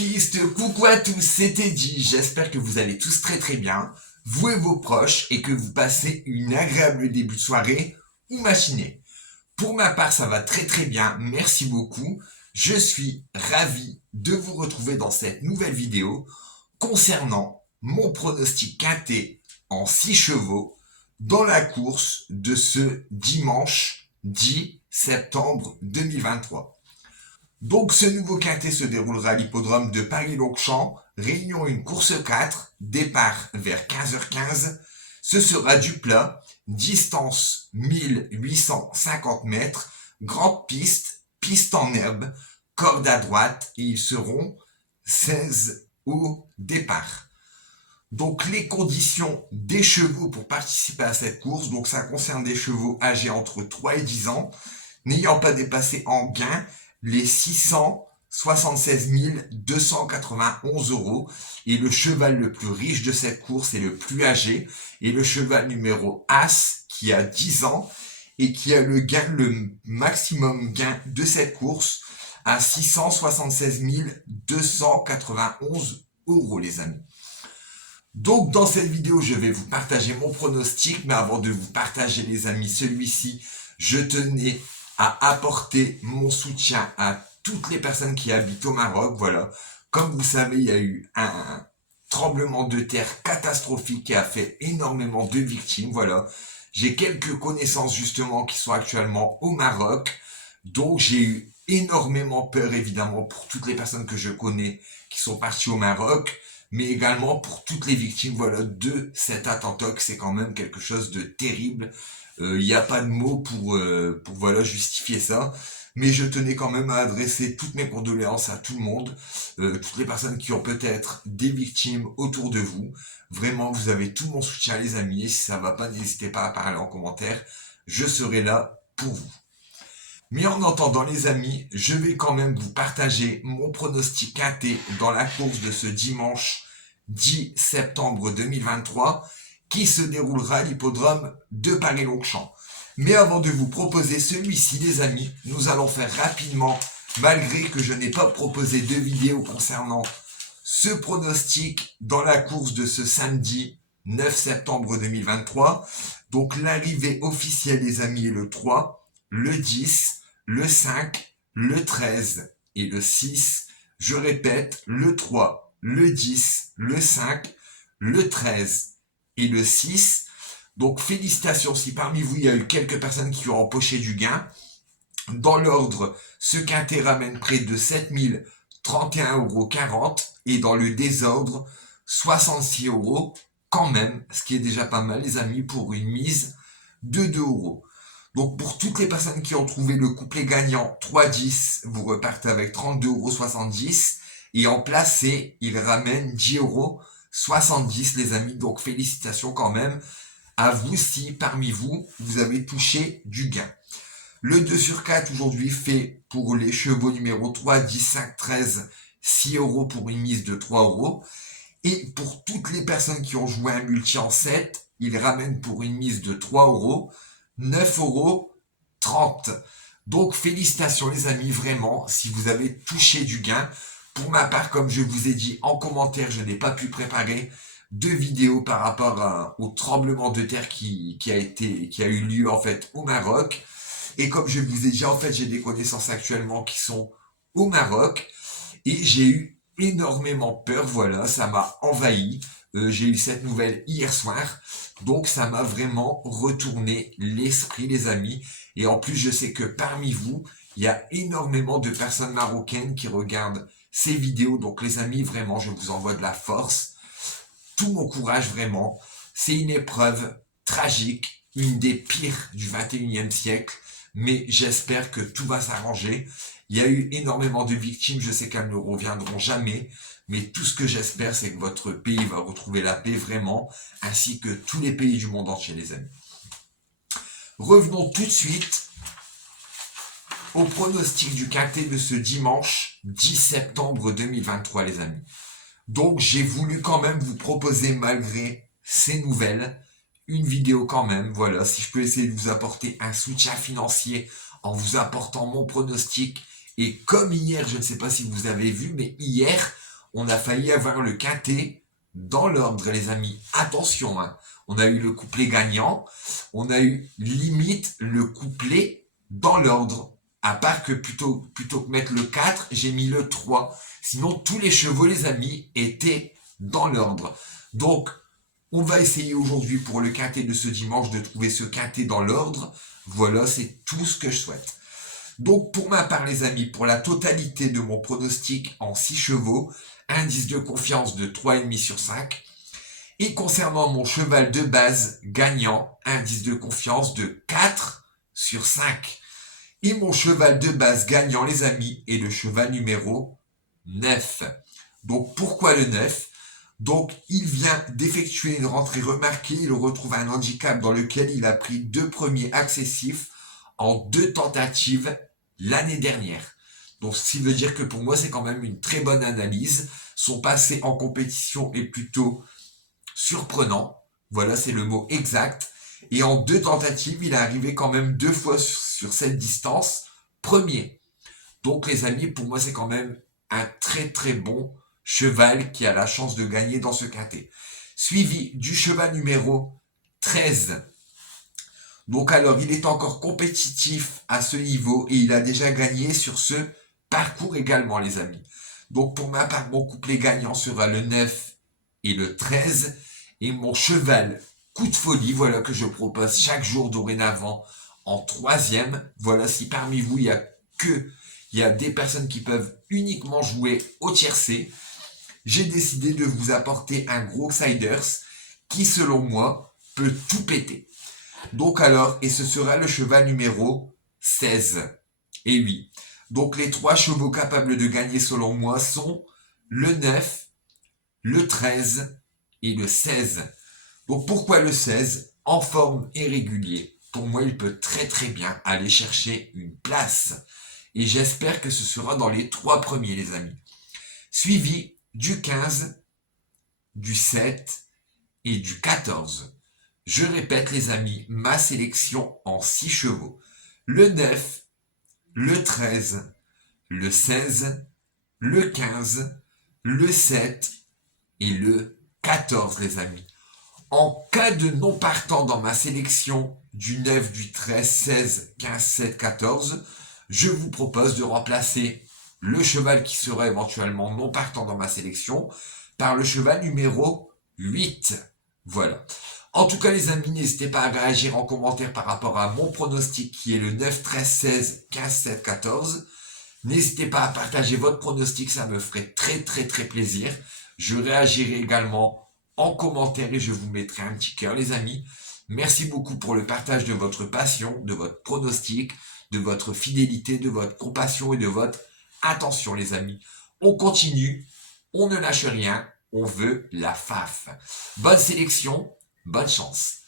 Graphistes, coucou à tous, c'est Teddy, j'espère que vous allez tous très très bien, vous et vos proches, et que vous passez une agréable début de soirée ou matinée. Pour ma part, ça va très très bien, merci beaucoup. Je suis ravi de vous retrouver dans cette nouvelle vidéo concernant mon pronostic quinté en 6 chevaux dans la course de ce dimanche 10 septembre 2023. Donc ce nouveau quintet se déroulera à l'hippodrome de Paris-Longchamp, réunion une course 4, départ vers 15h15. Ce sera du plat, distance 1850 mètres, grande piste, piste en herbe, corde à droite et ils seront 16 au départ. Donc les conditions des chevaux pour participer à cette course, donc ça concerne des chevaux âgés entre 3 et 10 ans, n'ayant pas dépassé en gain les 676 291 euros. Et le cheval le plus riche de cette course et le plus âgé est le cheval numéro As qui a 10 ans et qui a le maximum gain de cette course à 676 291 euros, les amis. Donc dans cette vidéo, je vais vous partager mon pronostic, mais avant de vous partager, les amis, celui-ci, je tenais à apporter mon soutien à toutes les personnes qui habitent au Maroc. Voilà, comme vous savez, il y a eu un tremblement de terre catastrophique qui a fait énormément de victimes. Voilà, j'ai quelques connaissances justement qui sont actuellement au Maroc, donc j'ai eu énormément peur évidemment pour toutes les personnes que je connais qui sont parties au Maroc, mais également pour toutes les victimes, voilà, de cet attentat, que c'est quand même quelque chose de terrible. Il n'y a pas de mots pour voilà, justifier ça, mais je tenais quand même à adresser toutes mes condoléances à tout le monde, toutes les personnes qui ont peut-être des victimes autour de vous. Vraiment, vous avez tout mon soutien, les amis, et si ça va pas, n'hésitez pas à parler en commentaire, je serai là pour vous. Mais en attendant, les amis, je vais quand même vous partager mon pronostic quinté dans la course de ce dimanche 10 septembre 2023 qui se déroulera à l'hippodrome de Paris-Longchamp. Mais avant de vous proposer celui-ci, les amis, nous allons faire rapidement, malgré que je n'ai pas proposé de vidéo concernant ce pronostic dans la course de ce samedi 9 septembre 2023. Donc l'arrivée officielle, les amis, est le 3, le 10, le 5, le 13 et le 6. Je répète, le 3, le 10, le 5, le 13 et le 6. Donc félicitations si parmi vous il y a eu quelques personnes qui ont empoché du gain. Dans l'ordre, ce quintet ramène près de 7031,40 € et dans le désordre, 66 € quand même, ce qui est déjà pas mal, les amis, pour une mise de 2 €. Donc pour toutes les personnes qui ont trouvé le couplet gagnant 3-10, vous repartez avec 32,70 € et en placé, il ramène 10,70 € les amis. Donc félicitations quand même à vous si parmi vous, vous avez touché du gain. Le 2 sur 4 aujourd'hui fait pour les chevaux numéro 3, 10, 5, 13, 6 € pour une mise de 3 €. Et pour toutes les personnes qui ont joué un multi en 7, il ramène pour une mise de 3 €, 9,30 €. Donc félicitations les amis, vraiment, si vous avez touché du gain. Pour ma part, comme je vous ai dit en commentaire, je n'ai pas pu préparer de vidéo par rapport au tremblement de terre qui a eu lieu en fait au Maroc. Et comme je vous ai dit, en fait, j'ai des connaissances actuellement qui sont au Maroc et j'ai eu énormément peur. Voilà, ça m'a envahi. J'ai eu cette nouvelle hier soir, donc ça m'a vraiment retourné l'esprit, les amis. Et en plus, je sais que parmi vous, il y a énormément de personnes marocaines qui regardent ces vidéos. Donc les amis, vraiment, je vous envoie de la force, tout mon courage, vraiment. C'est une épreuve tragique, une des pires du 21e siècle, mais j'espère que tout va s'arranger. Il y a eu énormément de victimes, je sais qu'elles ne reviendront jamais, mais tout ce que j'espère, c'est que votre pays va retrouver la paix vraiment, ainsi que tous les pays du monde entier, les amis. Revenons tout de suite au pronostic du quintet de ce dimanche 10 septembre 2023, les amis. Donc j'ai voulu quand même vous proposer, malgré ces nouvelles, une vidéo quand même, voilà, si je peux essayer de vous apporter un soutien financier en vous apportant mon pronostic. Et comme hier, je ne sais pas si vous avez vu, mais hier, on a failli avoir le quintet dans l'ordre, les amis. Attention, hein. On a eu le couplet gagnant, on a eu limite le couplet dans l'ordre. À part que plutôt que mettre le 4, j'ai mis le 3. Sinon, tous les chevaux, les amis, étaient dans l'ordre. Donc, on va essayer aujourd'hui pour le quintet de ce dimanche de trouver ce quintet dans l'ordre. Voilà, c'est tout ce que je souhaite. Donc pour ma part les amis, pour la totalité de mon pronostic en 6 chevaux, indice de confiance de 3,5 sur 5. Et concernant mon cheval de base gagnant, indice de confiance de 4 sur 5. Et mon cheval de base gagnant les amis est le cheval numéro 9. Donc pourquoi le 9 ? Donc, il vient d'effectuer une rentrée remarquée. Il retrouve un handicap dans lequel il a pris 2 premiers accessifs en 2 tentatives l'année dernière. Donc, ce qui veut dire que pour moi, c'est quand même une très bonne analyse. Son passé en compétition est plutôt surprenant. Voilà, c'est le mot exact. Et en 2 tentatives, il est arrivé quand même 2 fois sur cette distance premier. Donc, les amis, pour moi, c'est quand même un très très bon cheval qui a la chance de gagner dans ce quintet. Suivi du cheval numéro 13. Donc alors, il est encore compétitif à ce niveau et il a déjà gagné sur ce parcours également, les amis. Donc pour ma part, mon couplet gagnant sera le 9 et le 13. Et mon cheval coup de folie, voilà que je propose chaque jour dorénavant en 3e. Voilà, si parmi vous, il y a des personnes qui peuvent uniquement jouer au tiercé, j'ai décidé de vous apporter un gros Xiders qui, selon moi, peut tout péter. Donc alors, et ce sera le cheval numéro 16. Et oui. Donc les 3 chevaux capables de gagner, selon moi, sont le 9, le 13 et le 16. Donc pourquoi le 16 ? En forme et régulier. Pour moi, il peut très très bien aller chercher une place. Et j'espère que ce sera dans les 3 premiers, les amis. Suivi du 15, du 7 et du 14. Je répète les amis, ma sélection en 6 chevaux. Le 9, le 13, le 16, le 15, le 7 et le 14 les amis. En cas de non partant dans ma sélection du 9, du 13, 16, 15, 7, 14, je vous propose de remplacer le cheval qui sera éventuellement non partant dans ma sélection par le cheval numéro 8. Voilà. En tout cas les amis, n'hésitez pas à réagir en commentaire par rapport à mon pronostic qui est le 9, 13, 16, 15, 7, 14. N'hésitez pas à partager votre pronostic, ça me ferait très très très plaisir. Je réagirai également en commentaire et je vous mettrai un petit cœur les amis. Merci beaucoup pour le partage de votre passion, de votre pronostic, de votre fidélité, de votre compassion et de votre attention les amis. On continue, on ne lâche rien, on veut la FAF. Bonne sélection, bonne chance.